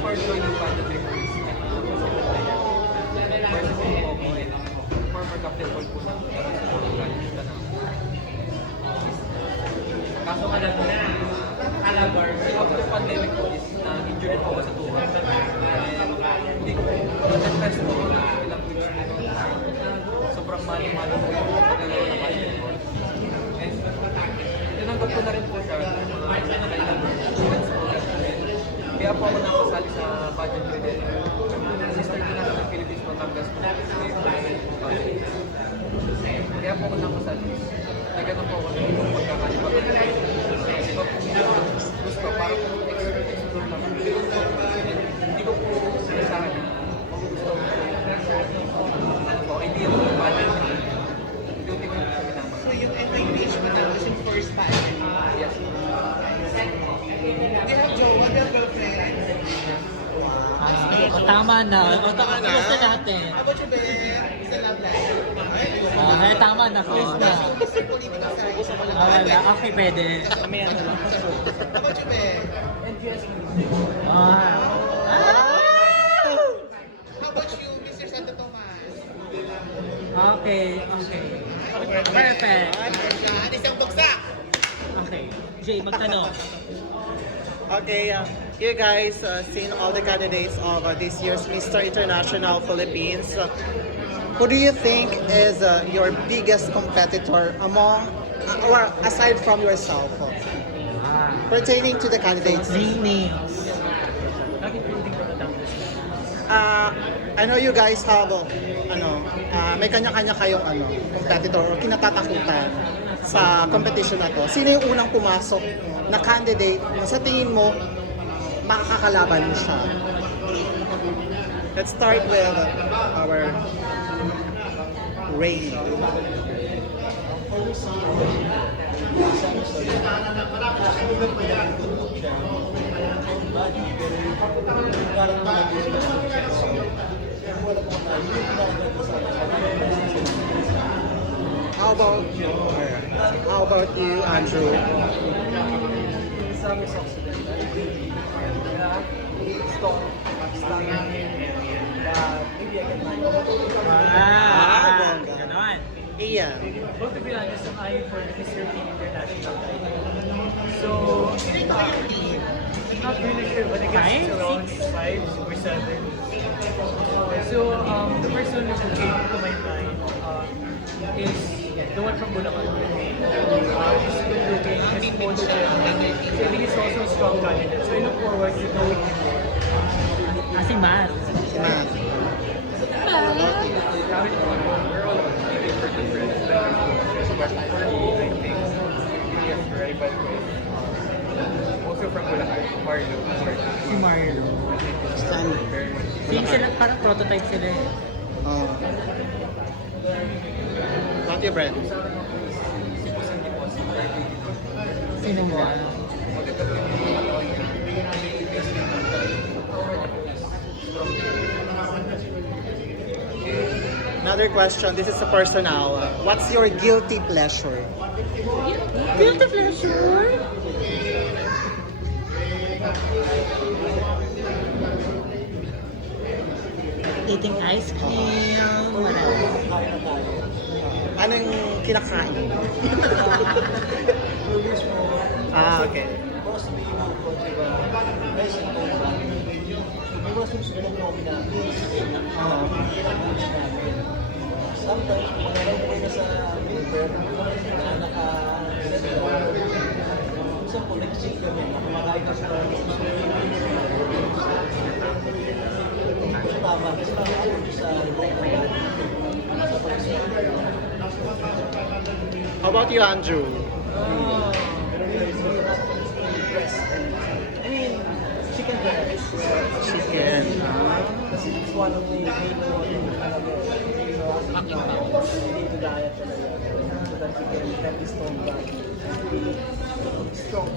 For joining pageantry police, versus po ako and former captain po ng kaso nga lang po, Calabar, after pandemic po is na-injured po ako sa tuhod. Hindi ko po, nag-test po ako ng ilang weeks po. Sobrang malo-malo po yung paglalaro ng basketball. And tinanggap ko na rin po siya ng mga kailang events po. Kaya po ako nakasali sa pageantry din. Sister ko na sa Philippines Batangas po. Kaya po ako nakasali. Nagano po ako ng pagkakalipag. Kasi po gusto para po explore lang. Hindi ko po sinasabi. Gusto ko po idea po ng pageantry. Duty ko yung pinama. So yung English mo na was yung first time? Yes. Do you have jowa, do you have girlfriend? O tama na. O tama na. Gusto natin. How about you, Ben? Sa love life? Ay, tama na. Please na. Mr. Politika sa isa mo lang. Wala. Okay, pwede. May ano lang. How about you, Ben? Ah. How about you, Mr. Santo Tomas? Okay. Okay. Perfect. Yan, isang buksa! Okay. Jay, magtanong. Okay, here guys, seeing all the candidates of this year's Mr. International Philippines, who do you think is your biggest competitor among, or aside from yourself, pertaining to the candidates? Names. I know you guys have, may kanya-kanya kayong competitor or kinatatakutan sa competition na to. Sino yung unang pumasok na candidate na sa tingin mo makakalaban mo siya? Let's start with our Rain. How about you, Andrew? Ganon. Ian. Well, to be honest, I'm eyeing for the Mr. Teen International title. So, I'm not really sure, but I guess it's around 5 or 7. So, the first one that came to my mind is the one from Bulacan. He's good looking, he's photogenic. So I think he's also a strong candidate. So I look forward to knowing him more. Si Matt. Matt. We're all maybe for different but for me, I think he has rival with also from Bulacan, Marlo. Si Marlo. Stanley. Very much. Same sila, parang prototype sila eh. Not your friend. Sino mo? Maganda po yung mga katawan niya. Another question, this is a personal. What's your guilty pleasure? Guilty pleasure? Eating ice cream. What else? Anong kinakain? Okay. Sometimes, kung nalaw ko na sa paper na minsan po, nag-check kami, nakamakain ka sa tama, kasi nakakapag sa How about you, Andrew? I mean, chicken breast. Chicken. Kasi it's one of the main need to diet talaga. So that you can have this strong body. Strong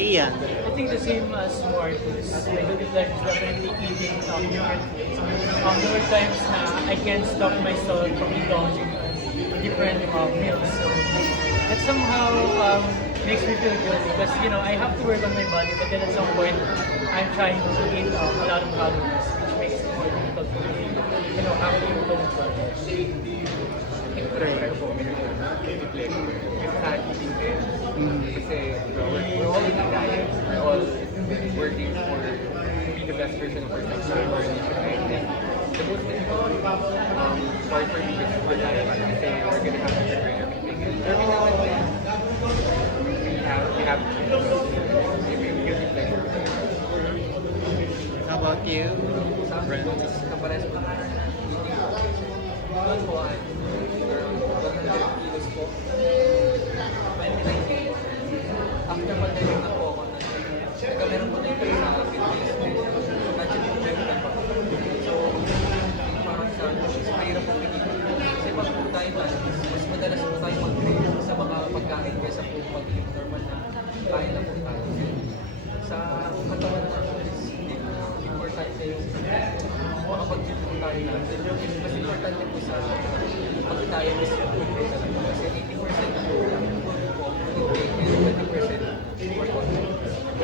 Ian. I think the same as Marcus. My guilty pleasure is definitely eating different foods. There were times na I can't stop myself from indulging different meals. So, that somehow makes me feel guilty because I have to work on my body, but then at some point I'm trying to eat a lot of calories, which makes it more difficult for me. Have to don't Pressure po kami ng reflect with fat eating din. Kasi we're all in a diet. We're all working for to be the best version of ourselves. So we're and then the most difficult part for me is for diet kasi we're gonna have to prepare everything. And every now and then we have to give pleasure. How about you? Sa akin, kapares po na. Doon po ay around 100 kilos po. 2019. After pandemic na po ako nagkameron po na yung sa fitness. Budget po meron pa. So, parang sa mahirap po pinipin. Kasi pag po tayo mas madalas po tayo mag-crave sa mga pagkain kaysa po mag-live normal na kain na po tayo. Sa katawan natin is hindi importante yung makapag-gym po tayo na. Mas importante po sa pag-tayo is yung food po talaga. Kasi 80% na po po intake and 20% workout.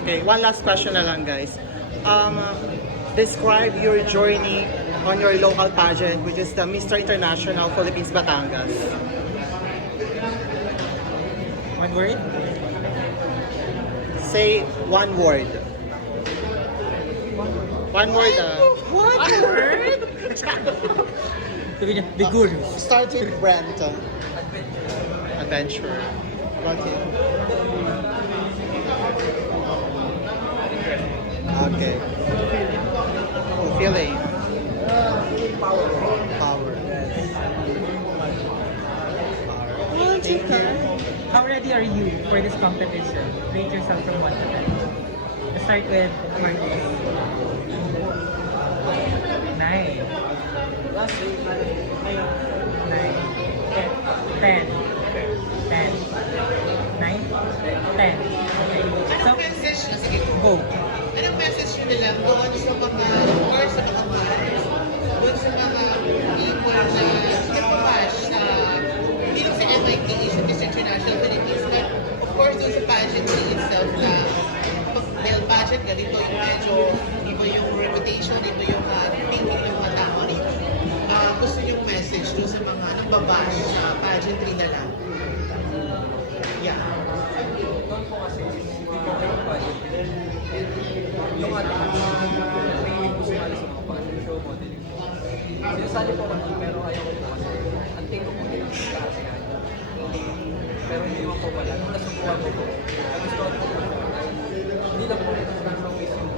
Okay, one last question na lang, guys. Describe your journey on your local pageant, which is the Mr. International Philippines Batangas. One word? Say one word. One word. One word? Sabi niya, Bigul. Start with Brent. Adventure. How about you? Okay. Fulfilling. Power. Power. Well, Chica, how ready are you for this competition? Rate yourself from 1 to 10. Let's start with Marcus. 9. 9. 10. 10. 9. 10. Okay. So, Message na, sige. go. Anong message nyo nila doon sa mga, or sa mga fans, doon sa mga people na nagpapash na hindi lang sa MIT, sa Miss International Philippines, but of course doon sa pageantry itself na dahil pageant ganito yung medyo iba yung reputation, iba yung thinking ng mga tao rito. Gusto yung message doon sa mga nagbabash sa pageantry na lang. Yeah. Doon po kasi hindi ko kayo budget. Yung ating training ko sumali sa mga fashion show, modeling po. Sinasali po kami pero ayaw ko po kasi ang take ko po din kasi pero hindi naman po pala. Nung nasubukan ko po, ang gusto ko po ay hindi lang po ito ng mga ways yung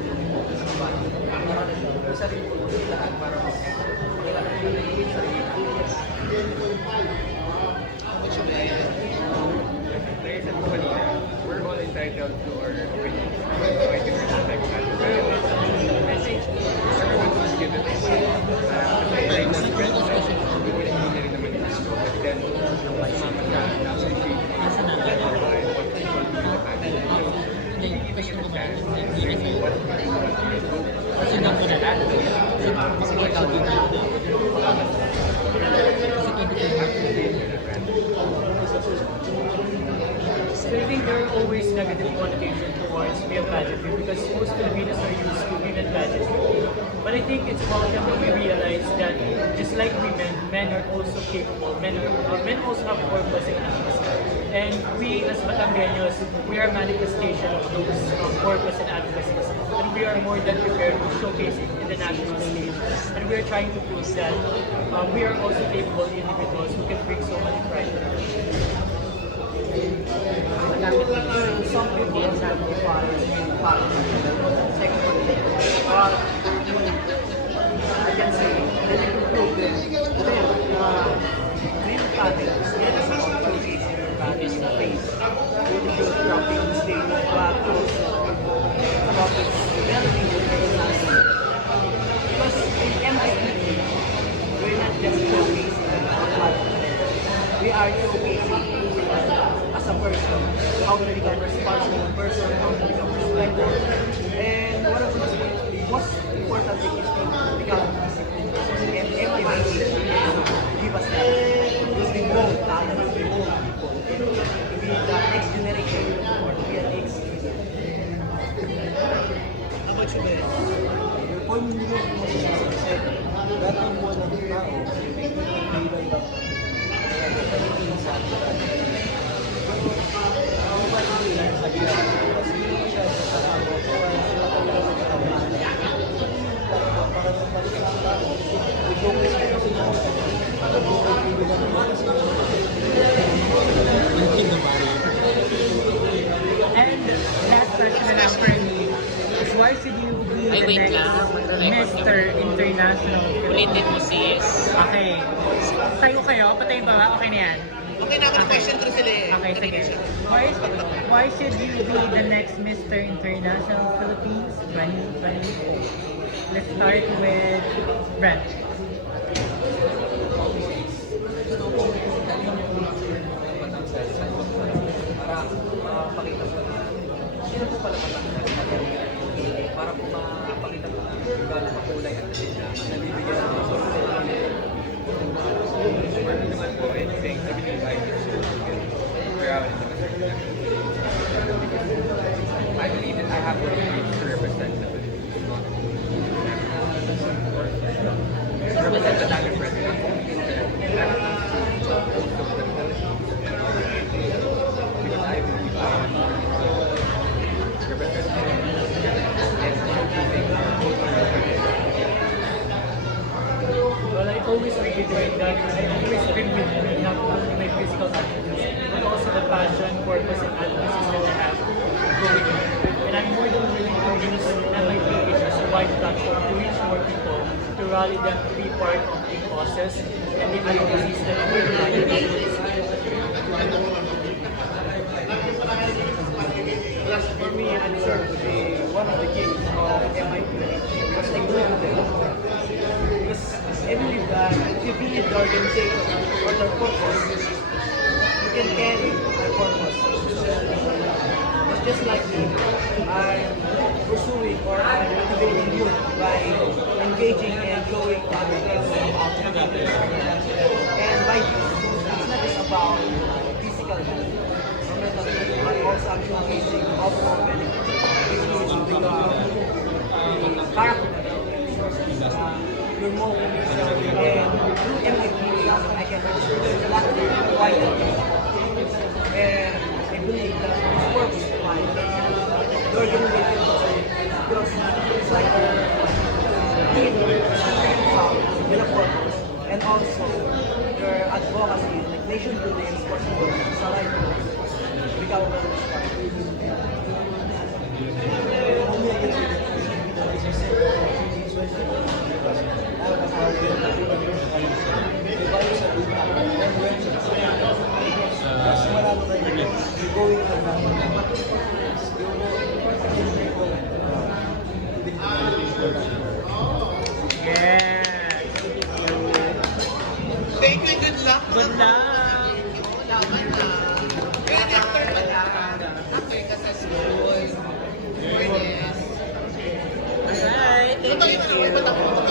sa bata. Para isa rin po lahat para mas makilala ko yung sarili natin. Like I said po kanina, we're all entitled to our opinions. So I can respect that. Pero I think everyone was given a say. Kasi like si Ben said, hindi na rin naman yung gusto. But then, sumama siya, na-appreciate what people do in the family. So, hindi kita yung chance. What Sinang ko na lang. Kasi ikaw din na. So I think there are always negative connotations towards male pageantry because most Filipinos are used to women pageantry. But I think it's about time that we realize that just like women, men are also capable. Men also have purpose and advocacy. And we as Batangueños, we are a manifestation of those purpose and advocacy. And we are more than prepared to showcase it in the national stage. And we are trying to prove that we are also capable individuals who can bring so much pride to our country. Some people have the second one. I can say that it will prove that male pageants, yes, are showcasing their pageants in face. With the dropping on stage, but also about its developing the personality. Because in MIT, we're not just showcasing our pageant. We are showcasing who we are as a person, how to become a responsible person, how to become respectful. And one of the most much, Ben. Kung hindi mo masasakit, lahat ng buwan ng tao, bilang lang. Kaya sa akin. Ako pa rin lang sa ginagawa. Kasi hindi siya sa saramo. Kaya sila talaga sa katawan. Parang balik lang tao. I-focus ko kasi na And last question na lang for me is why should you be Ay, the wait next lang. Mag-record Mr. International? Ulitin mo sis. Okay. Tayo kayo, patayin ba ba? Okay na yan. Okay na ako na question through sila eh. Okay, sige. Why should you be the next Mr. International Philippines 2024? Let's start with Brent. Para mapakita po na sino po pala matanggal. Para po mapakita po na kung gaano kakulay at nabibigyan ng mga sources. Or naman po anything na binibigay throughout in the Pacific. I believe that I have what it takes to represent the Philippines. Represent the Tagalog president. Because I believe I am represent and showcasing our culture. Well, I always reiterate that I always been with me not only my physical attributes, but also the passion, purpose, and advocacy that I have going on. And I'm more than willing to use MIPH as a wide platform to reach more people, to rally them to be part of the process and the advocacies that we're trying. For me, I'm sure to be one of the kings of MIPH because I believe in them. Because I believe that if you believe the organization or the purpose, you can carry the purpose. It's just like me, I'm pursuing or I'm motivating you by engaging and showing the advertisement out to others. And by this, it's not just about physical health or mental health, but also I'm showcasing overall benefits. Which is the character you're more with yourself, and through MIT, I can reach a lot of wider people. And I believe that this work is fine. The organization because it's like a team with a purpose, and also your advocacy, like nation building and sports building, is aligned with this. Ikaw ba mas marami kayo going Yes. Thank you and good luck. Good luck. Laban na. Kaya actor pala. Actor ka sa school. Fairness. Alright. Ito yung ano, iba't ako.